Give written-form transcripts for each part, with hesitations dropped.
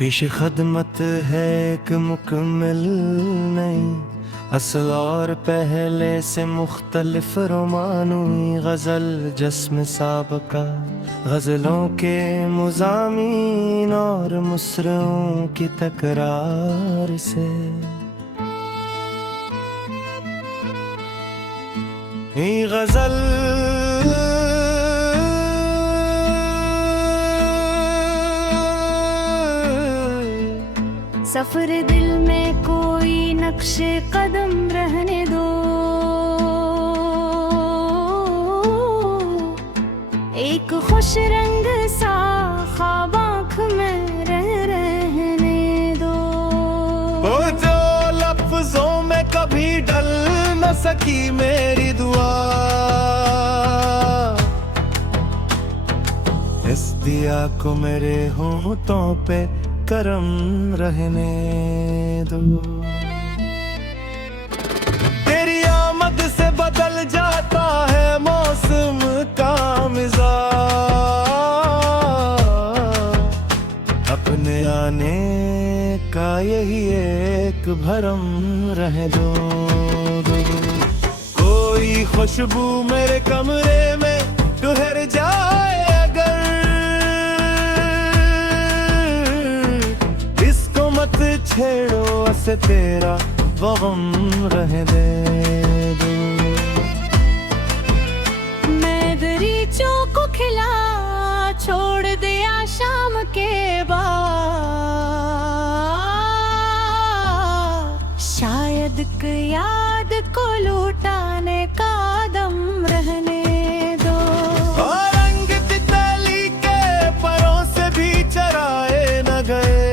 पेश खदमत है एक मुकम्मल नहीं, असल और पहले से मुख्तलिफ रोमानुई गज़ल जस्म साबका, गज़लों के मुज़ामीन और मुसरों की तकरार से। ये गज़ल सफर दिल में कोई नक्शे कदम रहने दो, एक खुश रंग सा ख्वाब आँख में रहने दो। वो जो लफ्जों में कभी ढल न सकी मेरी दुआ, इस दिया को मेरे होठों पे करम रहने दो। तेरी आमद से बदल जाता है मौसम का मिजाज, अपने आने का यही एक भरम रह दो। कोई खुशबू मेरे कमरे में ठहर जाए अगर, छेड़ो से तेरा वो गम रह दे दो। मैं दरीचों को खिला छोड़ दिया शाम के बाद, शायद याद को लौटाने का दम रहने दो। और रंग तितली के परों से भी चराए न गए,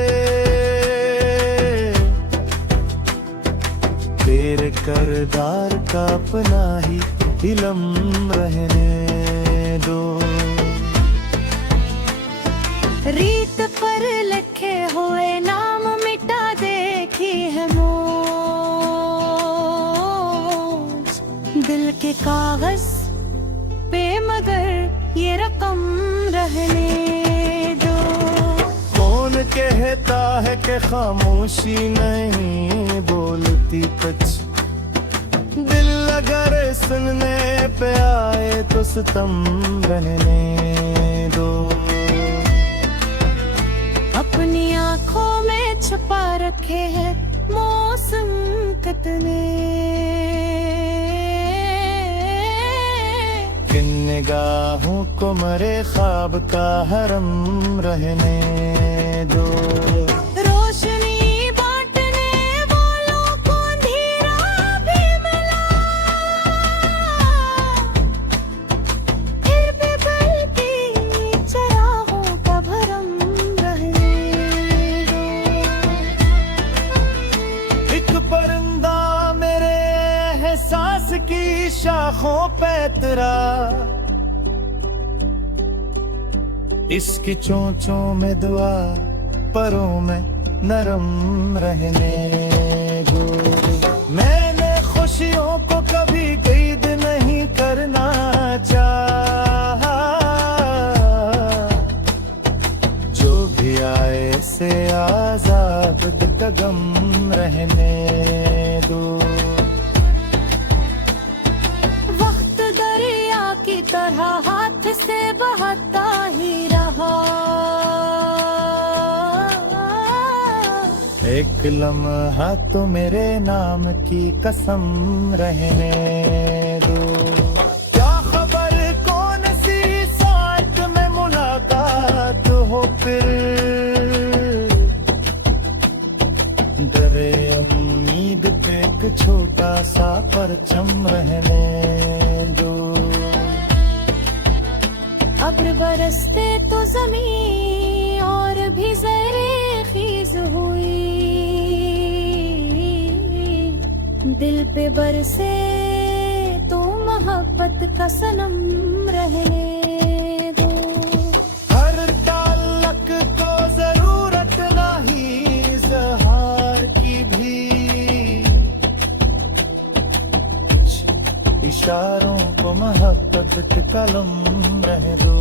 तेरे करदार का अपना ही इलम रहने दो। रीत पर लिखे हुए नाम मिटा देखी है मौज, दिल के कागज पे मगर ये रकम रहने दो। कौन कहता है कि खामोशी नहीं बोलती कुछ, दिल अगर सुनने पे आए तो सितम रहने दो। अपनी आँखों में छुपा रखे हैं मौसम कितने, किन निगाहों को मरे ख्वाब का हरम रहने दो। रोशनी बांटने वालों को अंधेरा भी मिला, फिर भी बल्कि चरागों का भरम रहने दो। एक परिंदा मेरे एहसास की शाखों पे तेरा, इसकी चोंचों में दुआ परों में नरम रहने दो। मैंने खुशियों को कभी कैद नहीं करना चाहा, जो भी आए से आजाद का गम रहने दो। वक्त दरिया की तरह हाथ से बहता ही रहा, एक लम्हा तो मेरे नाम की कसम रहने दो। क्या खबर कौन सी साथ में मुलाकात हो फिर, डरे उम्मीद पे एक छोटा सा परचम रहने दो। अब्र बरसते तो ज़मीं और भी ज़रे खीज हुई, दिल पे बरसे तो मोहब्बत का सनम रहने दो। हर ताल्लुक को जरूरत नहीं इज़हार की भी, कुछ इशारों को मोहब्बत के कलम रहने दो।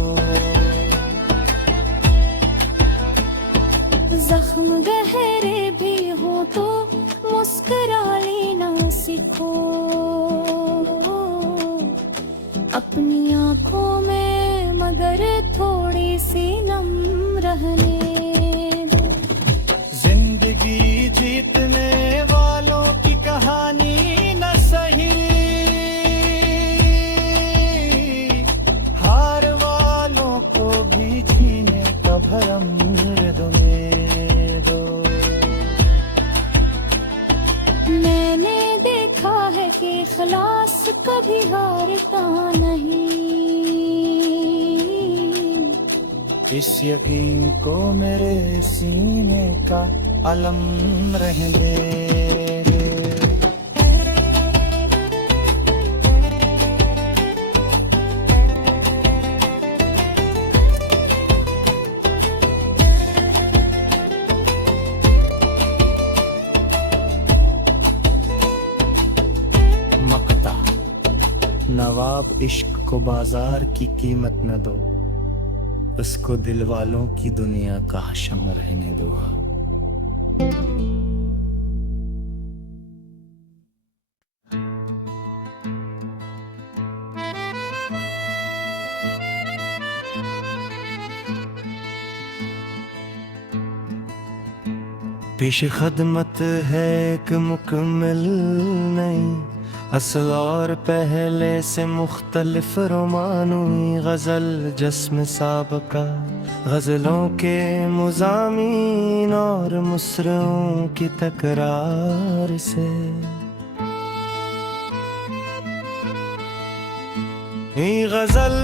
जख्म गहरे भी हो तो मुस्कुरा लेना सीखो, अपनी आंखों में मगर थोड़ी सी नम रहने दो। जिंदगी जीतने वालों की कहानी न सही, हार वालों को भी जीने का भरम दे दो। मैंने देखा है कि इखलास कभी हारता नहीं, इस यकीन को मेरे सीने का अलम रहने दे। मक्ता नवाब इश्क को बाजार की कीमत न दो, उसको दिल वालों की दुनिया का हशम रहने दो। पेश खदमत है एक मुकम्मल नहीं, असल और पहले से मुख्तलिफ रोमानुई गज़ल जस्म साबका, गज़लों के मुज़ामीन और मुसरों की तकरार से। ये गज़ल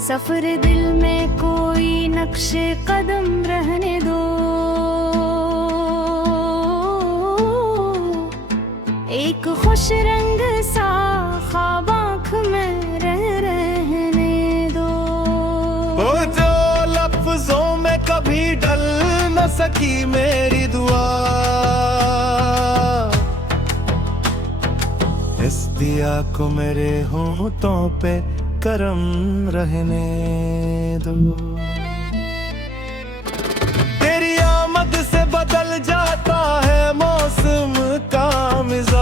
सफर दिल में कोई नक्शे कदम रहने दो, एक खुश रंग सा ख्वाब आँख में रहने दो। वो जो लफ्जों में कभी ढल न सकी मेरी दुआ, इस दिया को मेरे होठों पे करम रहने दो। तेरी आमद से बदल जाता है मौसम का मिजाज,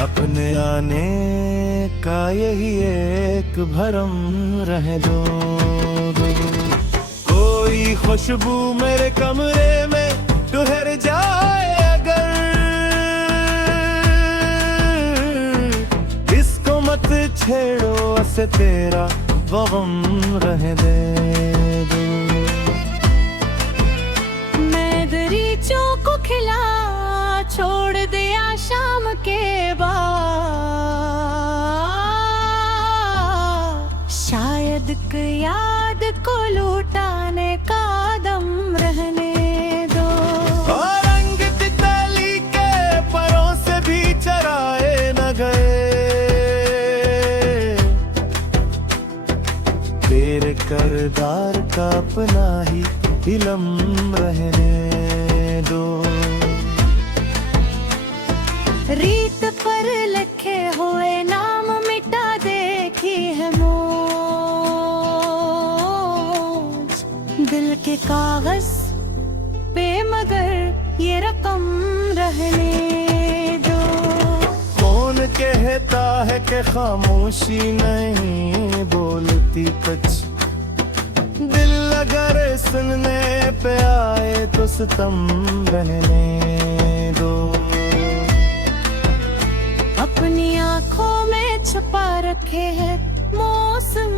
अपने आने का यही एक भरम रह दो। कोई खुशबू मेरे कमरे में ठहर जाए अगर, छेड़ो से तेरा गम रह दे दो। मैं दरीचों को खिला छोड़ दिया शाम के बाद, शायद याद को लौटाने का दम रहने दो। और रंग तितली के परों से भी चराए न गए, तेरे करदार का अपना ही इलम रहने दो। रीत पर लिखे हुए नाम मिटा देखी है मौज, दिल के कागज पे मगर ये रकम रहने दो। कौन कहता है कि खामोशी नहीं बोलती कुछ, दिल अगर सुनने पे आए तो सितम रहने दो। अपनी आँखों में छुपा रखे हैं मौसम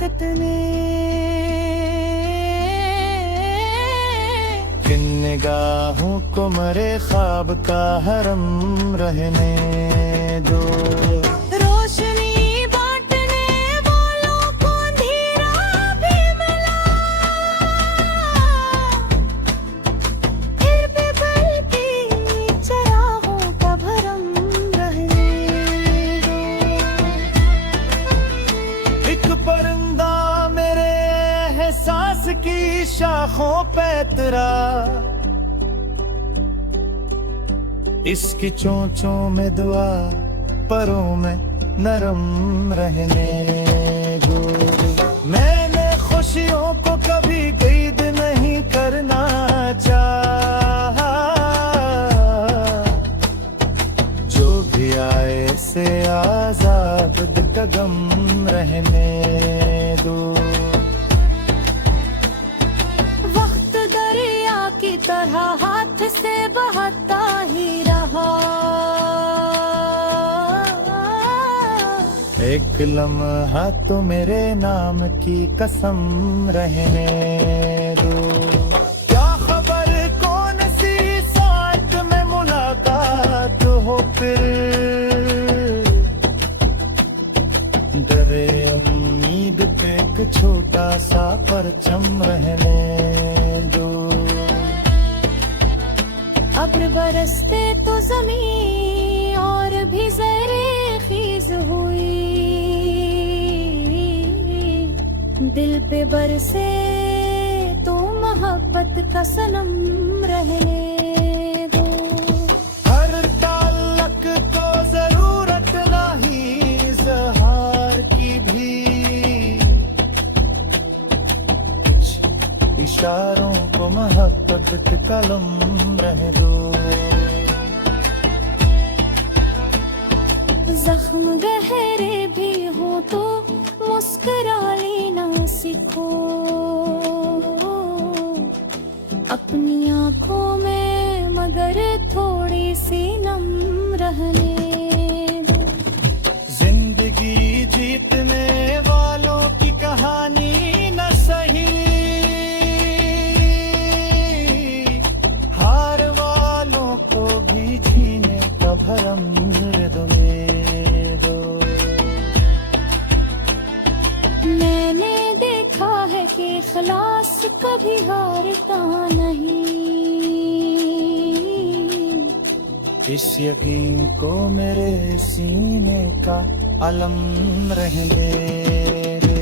कितने, किन निगाहों को मरे ख्वाब का हरम रहने दो। रोशनी बांटने वालों को अंधेरा भी मिला, फिर भी बल्कि चराहों का भरम रहने दो। एक परिंदा मेरे एहसास की शाखों पे तरा, इसकी चोंचों में दुआ, परों में नरम रहने दो। मैंने खुशियों को कभी कैद नहीं करना चाहा, जो भी आए से आजाद कदम रहने दो। वक्त दरिया की तरह हाथ से बहता ही रहा, एक लम्हा तो मेरे नाम की कसम रहने दो। क्या खबर कौन सी साथ में मुलाकात हो फिर, डरे उम्मीद पे एक छोटा सा परचम रहने दो। अब्र बरसते तो जमीन और भी ज़रे-ख़ीज़ हुई, दिल पे बरसे तो मोहब्बत का सनम रहने दो। हर ताल्लुक को जरूरत नहीं इज़हार की भी, कुछ इशारों को मोहब्बत के कलम रहने दो। जख्म गहरे भी हो तो मुस्कुरा लेना सीखो, अपनी आँखों में मगर थोड़ी सी नम रहने दो। जिंदगी जीतने वालों की कहानी न सही, हार वालों को भी जीने का भरम दो। मैंने देखा है कि इखलास कभी हारता नहीं, इस यकीन को मेरे सीने का अलम रहने दे।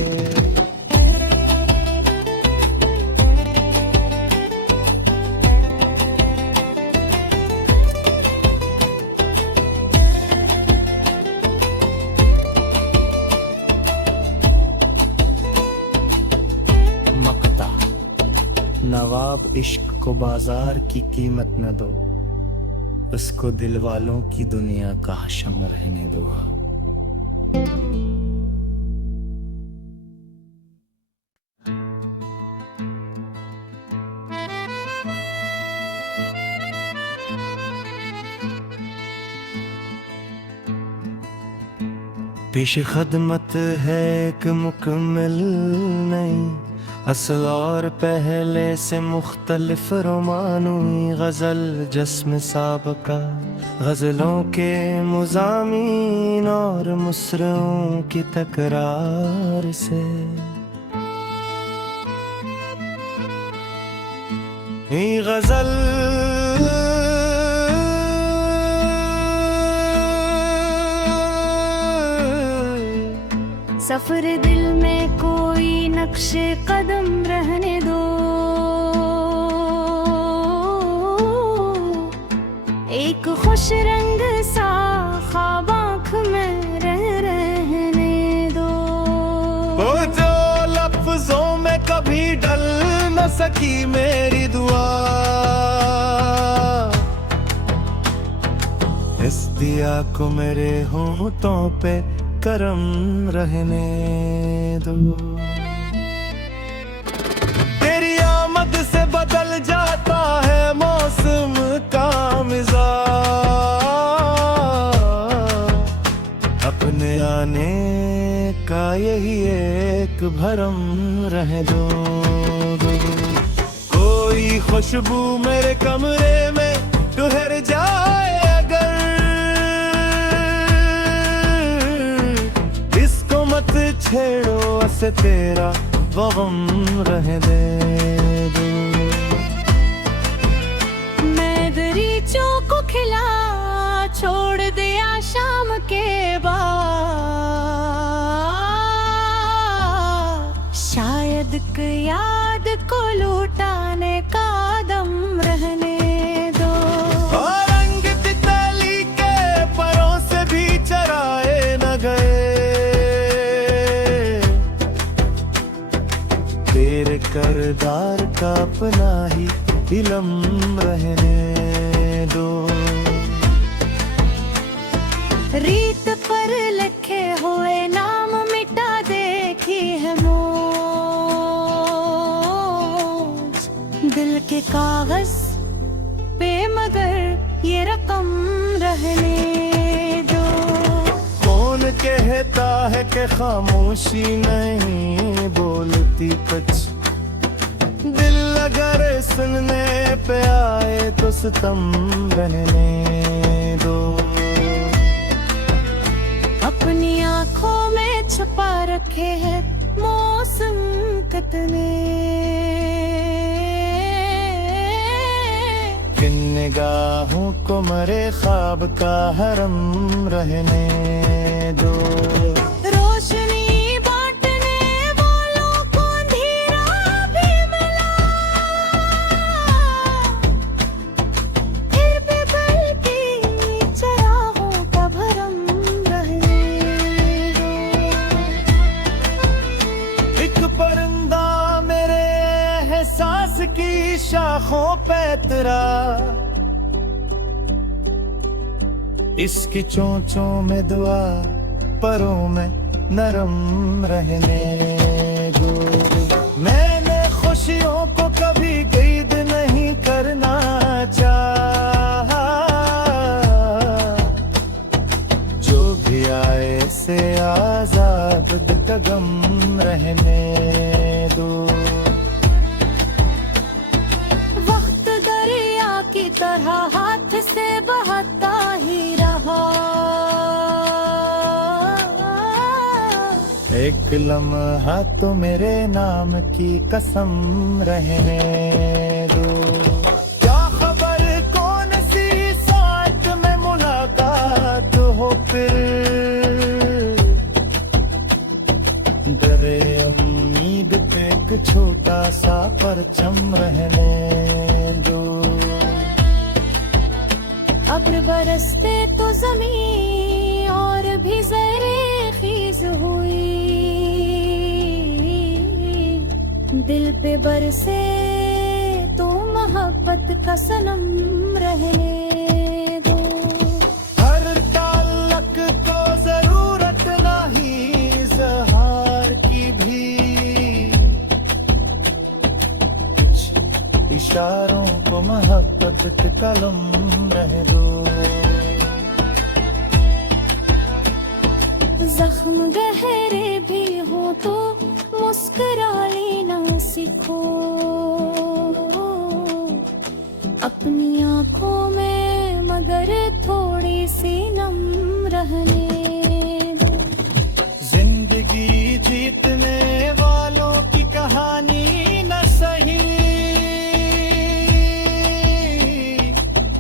मकता नवाब इश्क को बाजार की कीमत न दो, उसको दिल वालों की दुनिया का हशम रहने दो। पेश खदमत है एक मुकम्मल नहीं, असल और पहले से मुख्तलिफ रोमानुई गज़ल जस्म साबका, गज़लों के मुज़ामीन और मुसरों की तकरार से। ये गज़ल सफर दिल में कोई नक्शे कदम रहने दो, एक खुश रंग सा ख्वाब आँख में रहने दो। वो जो लफ्जों में कभी ढल न सकी मेरी दुआ, इस दिया को मेरे होंठों पे करम रहने दो। तेरी आमद से बदल जाता है मौसम का मिजाज, अपने आने का यही एक भरम रह दो। कोई खुशबू मेरे कमरे में ठहर जाए अगर, इसको मत छेड़ो से तेरा वो गम रह दे दो। मैं दरीचों को खिला छोड़ दिया शाम के बाद, शायद याद को लौटाने का दम रहने दो। और रंग की तरह करदार का अपना ही इलम रहने दो। रीत पर लिखे हुए नाम मिटा देखी है मौज, दिल के कागज पे मगर ये रकम रहने दो। कौन कहता है कि खामोशी नहीं बोलती कुछ, दिल अगर सुनने पे आए तो सितम रहने दो। अपनी आँखों में छुपा रखे हैं मौसम कितने, किन निगाहों को मरे ख्वाब का हरम रहने दो। रोशनी बांटने वालों को अंधेरा भी मिला, फिर भी बल्कि चराहों का भरम रहने दो। एक परिंदा मेरे एहसास की शाखों पे तेरा, इसकी चोंचों में दुआ परों में नरम रहने दो। मैंने खुशियों को कभी कैद नहीं करना चाहा, जो भी आए से आजाद का गम रहने दो। वक्त दरिया की तरह हाथ से बहता ही रहा, एक लम्हा तो मेरे नाम की कसम रहने दो। क्या खबर कौन सी साथ में मुलाकात हो फिर, डरे उम्मीद पे एक छोटा सा परचम रहने दो। अब्र बरसते तो जमीन और भी ज़रे खीज हुई, दिल पे बरसे तो मोहब्बत का सनम रहने दो। हर ताल्लुक को जरूरत नहीं इज़हार की भी, कुछ इशारों को मोहब्बत के कलम रह दो। जख्म गहरे भी हो तो मुस्कुरा लेना सीखो, अपनी आँखों में मगर थोड़ी सी नम रहने दो। जिंदगी जीतने वालों की कहानी न सही,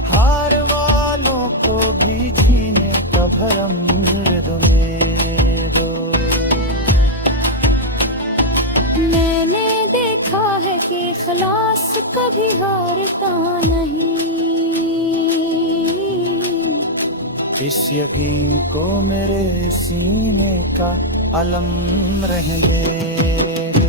हार वालों को भी जीने का भरम दो। मैंने देखा है कि इखलास कभी हारता नहीं, इस यकीन को मेरे सीने का अलम रहने दे।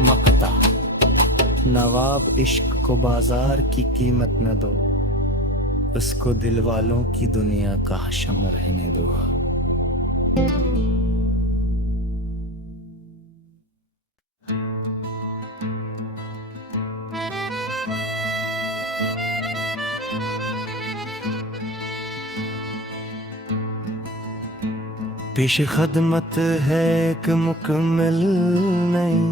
मकता नवाब इश्क को बाजार की कीमत न दो, उसको दिल वालों की दुनिया का हशम रहने दो। पेश खदमत है एक मुकम्मल नहीं,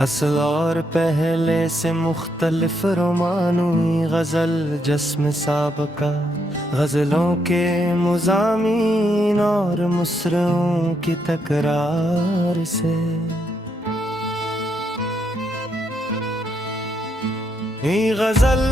असल और पहले से मुख्तलिफ रोमानुई गज़ल जस्म साबका, गज़लों के मुज़ामीन और मुसरों की तकरार से। गज़ल